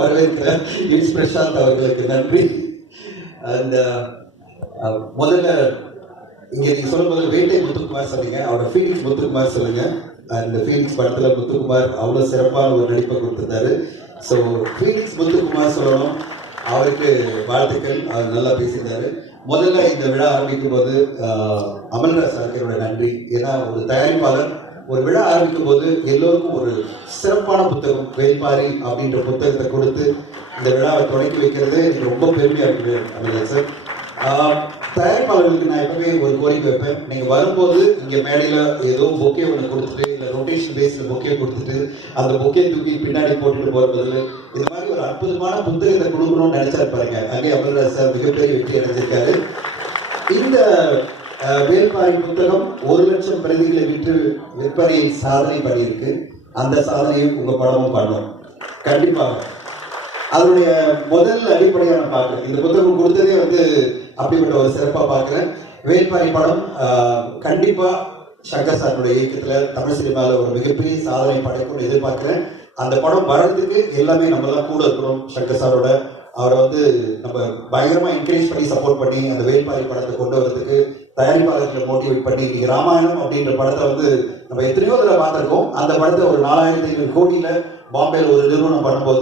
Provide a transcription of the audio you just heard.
வரவேற்கிற it's Prashanth அவர்களுக்கு நன்றி. அந்த முதல்ல இங்கே நீங்கள் சொல்லும்போது வேட்டை முத்துக்குமார் சொன்னீங்க, அவரோட ஃபீலிங்ஸ் முத்துக்குமார் சொல்லுங்க. அந்த ஃபீலிங்ஸ் படத்தில் முத்துக்குமார் அவ்வளோ சிறப்பான ஒரு நடிப்பை கொடுத்துருந்தாரு. ஸோ ஃபீலிங்ஸ் முத்துக்குமார் சொல்லணும், அவருக்கு வாழ்த்துக்கள். அவர் நல்லா பேசியிருந்தாரு. முதல்ல இந்த விழா ஆரம்பிக்கும் போது அமல்ராஜ் சாருக்கு என்னோட நன்றி. ஏன்னா ஒரு தயாரிப்பாளர் ஒரு விழா ஆரம்பிக்கும் போது எல்லோருக்கும் ஒரு சிறப்பான புத்தகம் வேல்பாரி அப்படின்ற புத்தகத்தை கொடுத்து இந்த விழாவை தொடங்கி வைக்கிறது எனக்கு ரொம்ப பெருமையாக இருக்குது அமல்ராஜ் சார். தயாரிப்பாளர்களுக்கு நான் எப்பவுமே ஒரு கோரிக்கை வைப்பேன், நீங்கள் வரும்போது இங்கே மேடையில் ஏதோ பொக்கே ஒன்று கொடுத்துட்டு இல்லை ரொட்டேஷன் பேஸில் பொக்கே கொடுத்துட்டு அந்த பொக்கே தூக்கி பின்னாடி போட்டுட்டு போகிற பதில் இந்த மாதிரி ஒரு அற்புதமான புத்தகத்தை கொடுக்கணும்னு நினைச்சாரு பாருங்க. அங்கே அமல்ராஜ் சார் மிகப்பெரிய வெற்றி அடைஞ்சிருக்காரு. இந்த வேல்பாரி புத்தகம் 1,00,000 பிரதிகளை விற்று விற்பனையில் சாதனை பண்ணியிருக்கு. அந்த சாதனையும் உங்க படமும் பண்ணணும் கண்டிப்பாக. அதனுடைய முதல் அடிப்படையாக நான் பார்க்குறேன், இந்த புத்தகம் கொடுத்ததே அப்படிப்பட்ட ஒரு சிறப்பாக பார்க்குறேன். வேல்பாரி படம் கண்டிப்பாக சங்கர் சாருடைய இயக்கத்தில் தமிழ் சினிமாவில் ஒரு மிகப்பெரிய சாதனை படைக்கும்னு எதிர்பார்க்குறேன். அந்த படம் வர்றதுக்கு எல்லாமே நம்ம தான் கூட இருக்கிறோம். சங்கர் சாரோட அவரை நம்ம பயங்கரமாக என்கரேஜ் பண்ணி சப்போர்ட் பண்ணி அந்த வேல்பாரி படத்தை கொண்டு வரதுக்கு தயாரிப்பாளர்களை மோட்டிவேட் பண்ணி இன்னைக்கு ராமாயணம் அப்படின்ற படத்தை நம்ம எத்தனையோ தடவை பார்த்துருக்கோம். அந்த படத்தை ஒரு 4,500 கோடியில் பாம்பேயில் ஒரு நிறுவனம் பண்ணும்போது